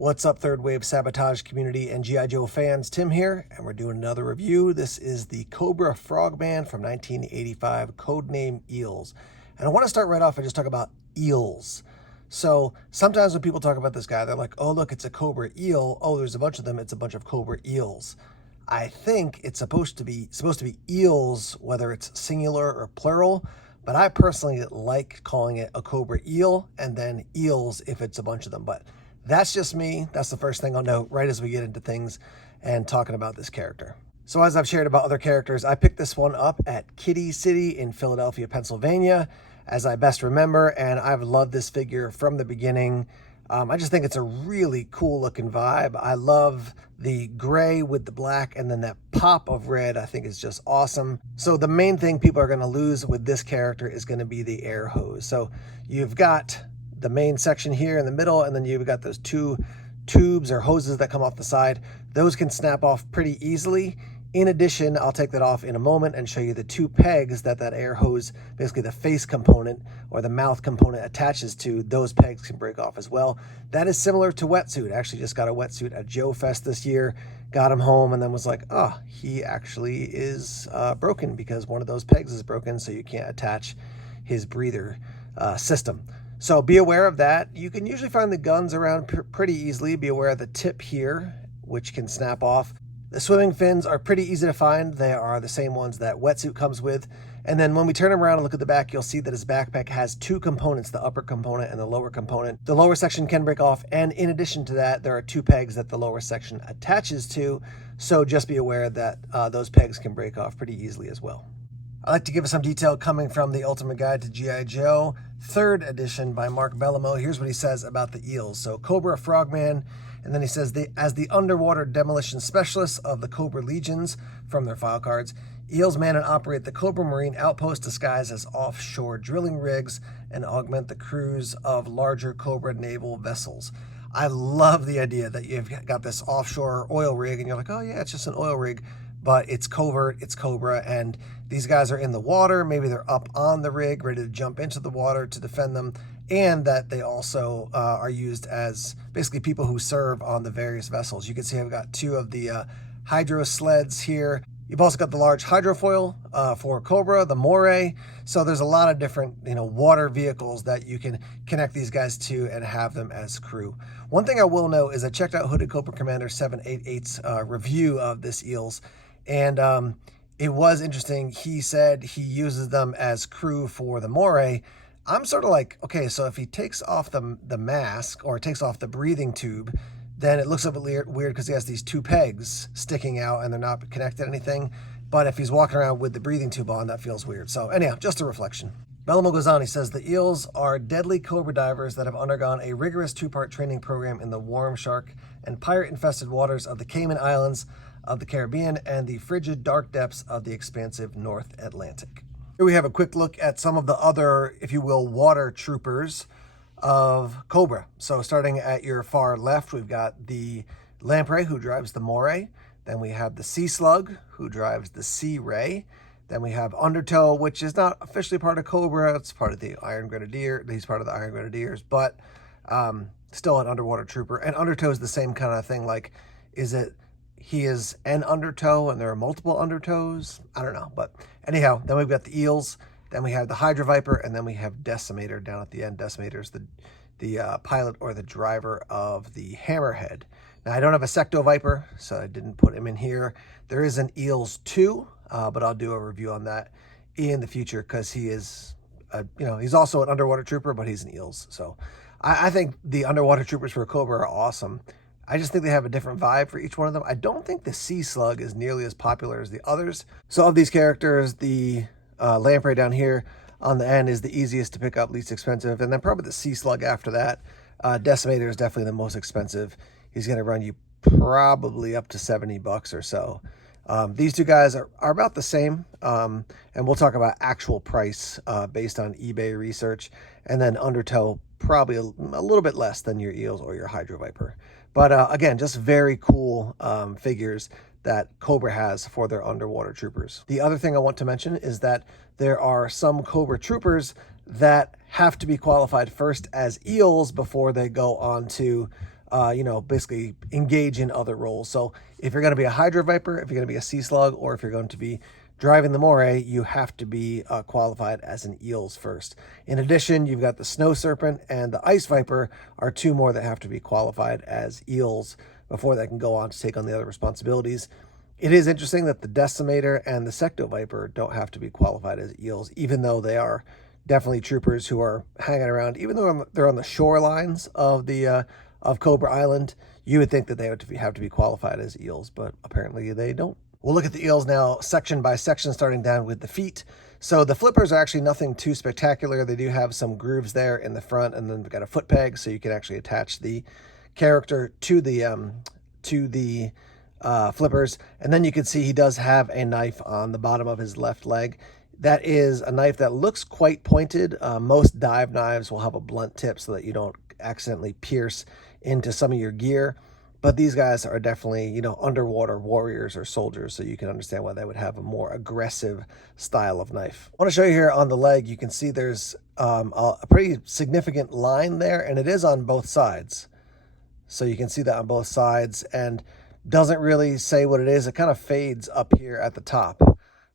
What's up, Third Wave Sabotage community and G.I. Joe fans? Tim here, and we're doing another review. This is the Cobra Frogman from 1985, codename Eels. And I want to start right off and just talk about eels. So sometimes when people talk about this guy, they're like, oh, look, it's a Cobra eel. Oh, there's a bunch of them. It's a bunch of Cobra eels. I think it's supposed to be eels, whether it's singular or plural. But I personally like calling it a Cobra eel and then eels if it's a bunch of them. But that's just me. That's the first thing I'll note right as we get into things and talking about this character. So as I've shared about other characters, I picked this one up at Kitty City in Philadelphia, Pennsylvania, as I best remember, and I've loved this figure from the beginning. I just think it's a really cool looking vibe. I love the gray with the black, and then that pop of red I think is just awesome. So the main thing people are going to lose with this character is going to be the air hose. So you've got the main section here in the middle, and then you've got those two tubes or hoses that come off the side. Those can snap off pretty easily. In addition, I'll take that off in a moment and show you the two pegs that air hose, basically the face component or the mouth component, attaches to. Those pegs can break off as well. That is similar to wetsuit. I actually just got a wetsuit at Joe Fest this year, got him home, and then was like, oh, he actually is broken because one of those pegs is broken, so you can't attach his breather system. So be aware of that. You can usually find the guns around pretty easily. Be aware of the tip here, which can snap off. The swimming fins are pretty easy to find. They are the same ones that wetsuit comes with. And then when we turn him around and look at the back, you'll see that his backpack has two components, the upper component and the lower component. The lower section can break off, and in addition to that, there are two pegs that the lower section attaches to. So just be aware that those pegs can break off pretty easily as well. I'd like to give some detail coming from the Ultimate Guide to G.I. Joe, 3rd edition by Mark Bellamo. Here's what he says about the eels. So Cobra Frogman, and then he says, as the underwater demolition specialists of the Cobra Legions from their file cards, eels man and operate the Cobra Marine outpost disguised as offshore drilling rigs and augment the crews of larger Cobra naval vessels. I love the idea that you've got this offshore oil rig and you're like, oh yeah, it's just an oil rig. But it's covert, it's Cobra, and these guys are in the water. Maybe they're up on the rig, ready to jump into the water to defend them, and that they also are used as basically people who serve on the various vessels. You can see I've got two of the hydro sleds here. You've also got the large hydrofoil for Cobra, the moray. So there's a lot of different, water vehicles that you can connect these guys to and have them as crew. One thing I will note is I checked out Hooded Cobra Commander 788's review of this eels. And it was interesting. He said he uses them as crew for the moray. I'm sort of like, okay, so if he takes off the mask or takes off the breathing tube, then it looks a bit weird because he has these two pegs sticking out and they're not connected to anything. But if he's walking around with the breathing tube on, that feels weird. So anyhow, just a reflection. Bellamo goes on, he says, the eels are deadly Cobra divers that have undergone a rigorous 2-part training program in the warm shark and pirate-infested waters of the Cayman Islands of the Caribbean and the frigid dark depths of the expansive North Atlantic. Here we have a quick look at some of the other, if you will, water troopers of Cobra. So starting at your far left, we've got the lamprey who drives the moray. Then we have the sea slug who drives the sea ray. Then we have Undertow, which is not officially part of Cobra. It's part of the Iron Grenadier. He's part of the Iron Grenadiers, but still an underwater trooper. And Undertow is the same kind of thing. Like, he is an undertow and there are multiple undertows? I don't know. But anyhow, then we've got the eels. Then we have the Hydra Viper, and then we have Decimator down at the end. Decimator is the pilot or the driver of the Hammerhead. Now, I don't have a Secto Viper, so I didn't put him in here. There is an Eels 2, but I'll do a review on that in the future because he is, he's also an underwater trooper, but he's an Eels. So I think the underwater troopers for Cobra are awesome. I just think they have a different vibe for each one of them. I don't think the Sea Slug is nearly as popular as the others. So of these characters, the lamprey down here on the end is the easiest to pick up, least expensive. And then probably the Sea Slug after that. Decimator is definitely the most expensive. He's going to run you probably up to $70 or so. These two guys are about the same. And we'll talk about actual price based on eBay research. And then Undertow, probably a little bit less than your Eels or your Hydro Viper. But again, just very cool figures that Cobra has for their underwater troopers. The other thing I want to mention is that there are some Cobra troopers that have to be qualified first as eels before they go on to basically engage in other roles. So if you're going to be a hydro viper, if you're going to be a sea slug, or if you're going to be driving the moray, you have to be qualified as an eels first. In addition, you've got the snow serpent and the ice viper are two more that have to be qualified as eels before they can go on to take on the other responsibilities. It is interesting that the decimator and the secto viper don't have to be qualified as eels, even though they are definitely troopers who are hanging around. Even though they're on the shorelines of the of Cobra Island, you would think that they would have to be qualified as eels, but apparently they don't. We'll look at the eels now section by section, starting down with the feet. So the flippers are actually nothing too spectacular. They do have some grooves there in the front, and then we've got a foot peg, so you can actually attach the character to the flippers. And then you can see he does have a knife on the bottom of his left leg. That is a knife that looks quite pointed. Most dive knives will have a blunt tip so that you don't accidentally pierce into some of your gear. But these guys are definitely, underwater warriors or soldiers, so you can understand why they would have a more aggressive style of knife. I want to show you here on the leg, you can see there's a pretty significant line there, and it is on both sides. So you can see that on both sides, and doesn't really say what it is. It kind of fades up here at the top,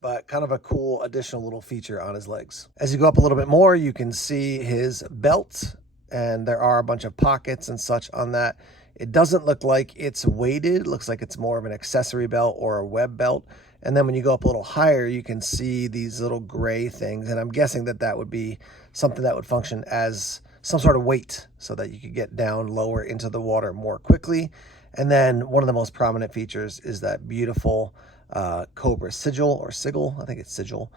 but kind of a cool additional little feature on his legs. As you go up a little bit more, you can see his belt, and there are a bunch of pockets and such on that. It doesn't look like it's weighted. It looks like it's more of an accessory belt or a web belt. And then when you go up a little higher, you can see these little gray things. And I'm guessing that that would be something that would function as some sort of weight so that you could get down lower into the water more quickly. And then one of the most prominent features is that beautiful Cobra sigil or sigil. I think it's sigil.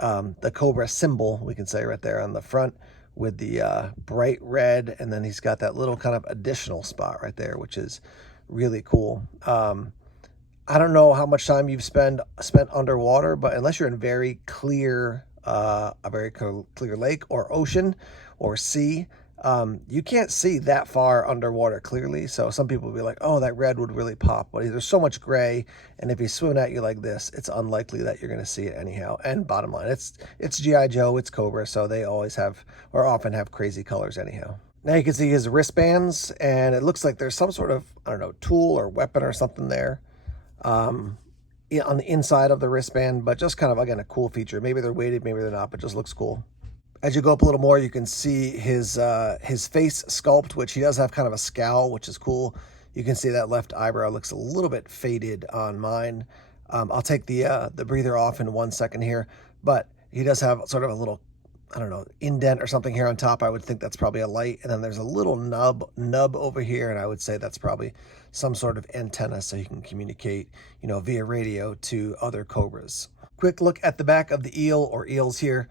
The Cobra symbol, we can say right there on the front, with the bright red, and then he's got that little kind of additional spot right there, which is really cool. I don't know how much time you've spent underwater, but unless you're in very clear, a very clear lake or ocean or sea, you can't see that far underwater clearly. So some people will be like, oh, that red would really pop, but there's so much gray, and if he's swimming at you like this, it's unlikely that you're going to see it anyhow. And bottom line, it's G.I. Joe, it's Cobra, so they always have, or often have, crazy colors anyhow. Now you can see his wristbands, and it looks like there's some sort of, I don't know, tool or weapon or something there on the inside of the wristband, but just kind of, again, a cool feature. Maybe they're weighted, maybe they're not, but just looks cool. As you go up a little more, you can see his face sculpt, which he does have kind of a scowl, which is cool. You can see that left eyebrow looks a little bit faded on mine. I'll take the breather off in 1 second here, but he does have sort of a little, I don't know, indent or something here on top. I would think that's probably a light. And then there's a little nub over here, and I would say that's probably some sort of antenna so you can communicate, via radio to other Cobras. Quick look at the back of the eel or eels here.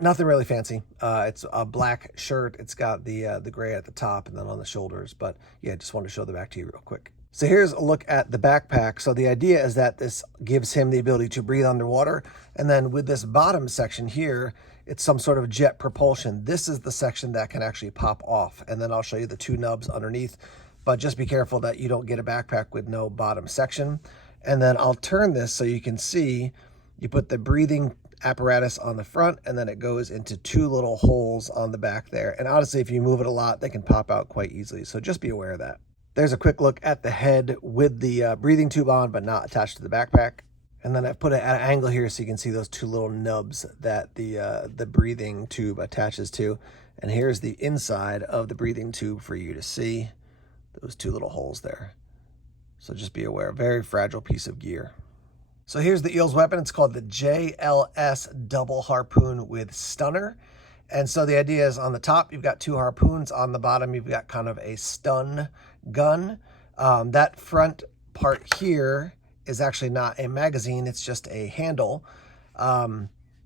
Nothing really fancy. It's a black shirt. It's got the gray at the top and then on the shoulders. But yeah, just wanted to show the back to you real quick. So here's a look at the backpack. So the idea is that this gives him the ability to breathe underwater. And then with this bottom section here, it's some sort of jet propulsion. This is the section that can actually pop off. And then I'll show you the two nubs underneath. But just be careful that you don't get a backpack with no bottom section. And then I'll turn this so you can see, you put the breathing apparatus on the front, and then it goes into two little holes on the back there. And honestly, if you move it a lot, they can pop out quite easily. So just be aware of that. There's a quick look at the head with the breathing tube on, but not attached to the backpack. And then I've put it at an angle here so you can see those two little nubs that the breathing tube attaches to. And here's the inside of the breathing tube for you to see those two little holes there. So just be aware, very fragile piece of gear. So here's the eel's weapon. It's called the JLS Double Harpoon with Stunner. And so the idea is on the top, you've got two harpoons. On the bottom, you've got kind of a stun gun. That front part here is actually not a magazine. It's just a handle.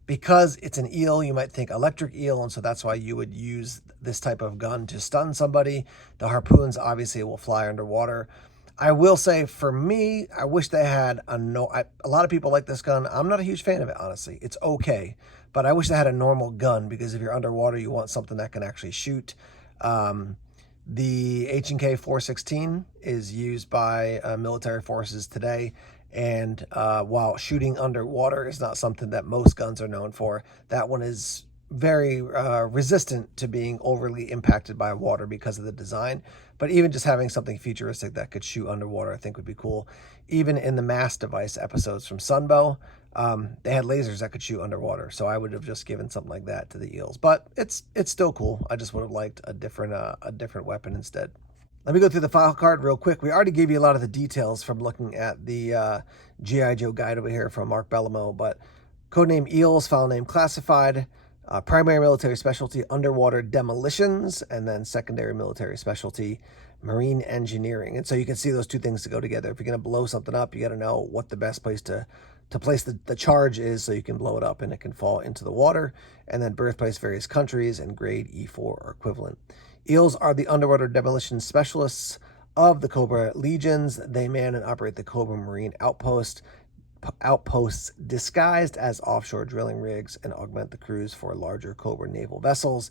Because it's an eel, you might think electric eel, and so that's why you would use this type of gun to stun somebody. The harpoons obviously will fly underwater. I will say, for me, I wish they had a lot of people like this gun. I'm not a huge fan of it, honestly. It's okay, but I wish they had a normal gun, because if you're underwater, you want something that can actually shoot. The H&K 416 is used by military forces today, and while shooting underwater is not something that most guns are known for, that one is very resistant to being overly impacted by water because of the design. But even just having something futuristic that could shoot underwater, I think would be cool. Even in the mass device episodes from Sunbow, they had lasers that could shoot underwater. So I would have just given something like that to the eels. But it's still cool. I just would have liked a different weapon instead. Let me go through the file card real quick. We already gave you a lot of the details from looking at the G.I. Joe guide over here from Mark Bellamo, but codename Eels, file name classified, primary military specialty underwater demolitions, and then secondary military specialty marine engineering. And so you can see those two things to go together. If you're going to blow something up, you got to know what the best place to place the charge is so you can blow it up and it can fall into the water, and then birthplace various countries and grade E4 or equivalent. Eels are the underwater demolition specialists of the Cobra Legions. They man and operate the Cobra Marine outposts disguised as offshore drilling rigs and augment the crews for larger Cobra naval vessels.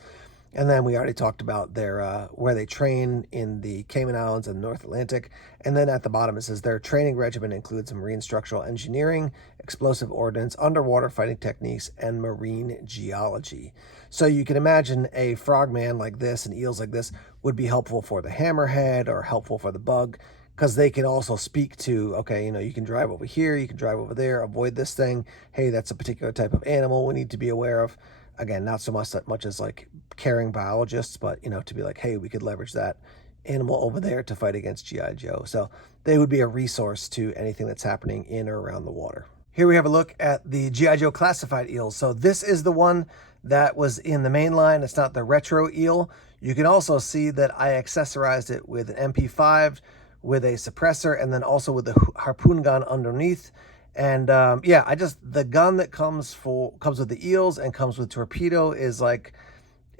And then we already talked about their where they train in the Cayman Islands and North Atlantic. And then at the bottom it says their training regimen includes marine structural engineering, explosive ordnance, underwater fighting techniques, and marine geology. So you can imagine a frogman like this and eels like this would be helpful for the hammerhead or helpful for the bug, because they can also speak to, okay, you can drive over here, you can drive over there, avoid this thing. Hey, that's a particular type of animal we need to be aware of. Again, not so much as like caring biologists, but, to be like, hey, we could leverage that animal over there to fight against G.I. Joe. So they would be a resource to anything that's happening in or around the water. Here we have a look at the G.I. Joe classified eels. So this is the one that was in the main line. It's not the retro eel. You can also see that I accessorized it with an MP5 with a suppressor and then also with the harpoon gun underneath. And the gun that comes with the eels and comes with torpedo is like,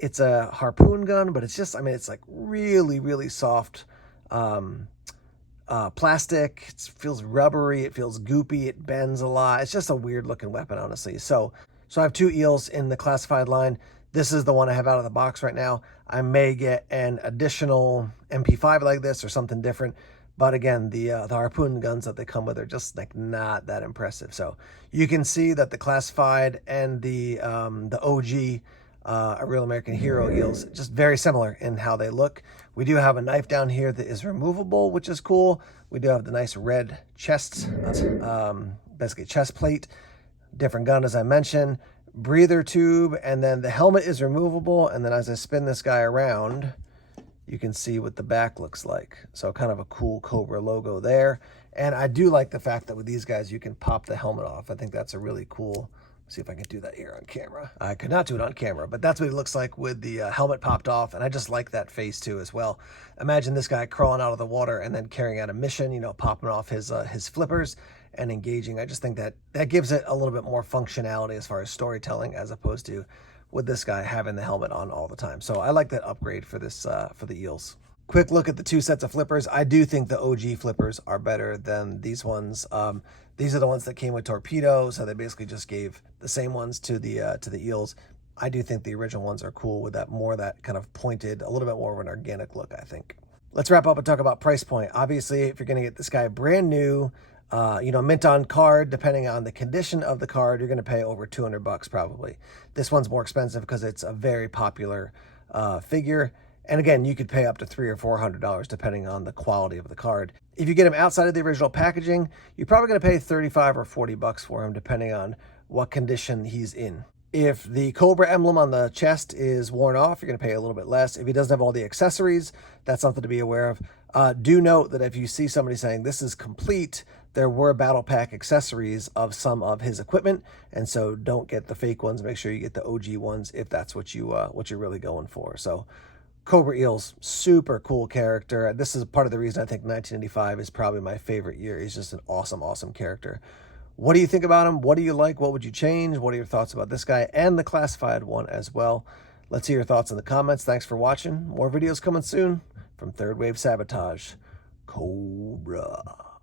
it's a harpoon gun, but it's just, it's like really, really soft plastic. It feels rubbery. It feels goopy. It bends a lot. It's just a weird looking weapon, honestly. So I have two eels in the classified line. This is the one I have out of the box right now. I may get an additional MP5 like this or something different. But again, the harpoon guns that they come with are just like not that impressive. So you can see that the classified and the OG, a Real American Hero eels, just very similar in how they look. We do have a knife down here that is removable, which is cool. We do have the nice red chest, basically chest plate, different gun as I mentioned, breather tube, and then the helmet is removable. And then as I spin this guy around, you can see what the back looks like. So kind of a cool Cobra logo there. And I do like the fact that with these guys, you can pop the helmet off. I think that's a really cool, see if I can do that here on camera. I could not do it on camera, but that's what it looks like with the helmet popped off. And I just like that face too as well. Imagine this guy crawling out of the water and then carrying out a mission, popping off his flippers and engaging. I just think that gives it a little bit more functionality as far as storytelling, as opposed to with this guy having the helmet on all the time. So I like that upgrade for this for the eels. Quick look at the two sets of flippers. I do think the OG flippers are better than these ones. These are the ones that came with torpedo, so they basically just gave the same ones to the eels. I do think the original ones are cool with that kind of pointed, a little bit more of an organic look, I think. Let's wrap up and talk about price point. Obviously, if you're going to get this guy brand new, mint on card, depending on the condition of the card, you're going to pay over $200 probably. This one's more expensive because it's a very popular figure. And again, you could pay up to $300 or $400 depending on the quality of the card. If you get him outside of the original packaging, you're probably going to pay $35 or $40 for him, depending on what condition he's in. If the Cobra emblem on the chest is worn off, you're going to pay a little bit less. If he doesn't have all the accessories, that's something to be aware of. Do note that if you see somebody saying this is complete, there were battle pack accessories of some of his equipment, and so don't get the fake ones. Make sure you get the OG ones if that's what you're really going for. So Cobra Eels, super cool character. This is part of the reason I think 1985 is probably my favorite year. He's just an awesome, awesome character. What do you think about him? What do you like? What would you change? What are your thoughts about this guy and the classified one as well? Let's hear your thoughts in the comments. Thanks for watching. More videos coming soon from Third Wave Sabotage. Cobra.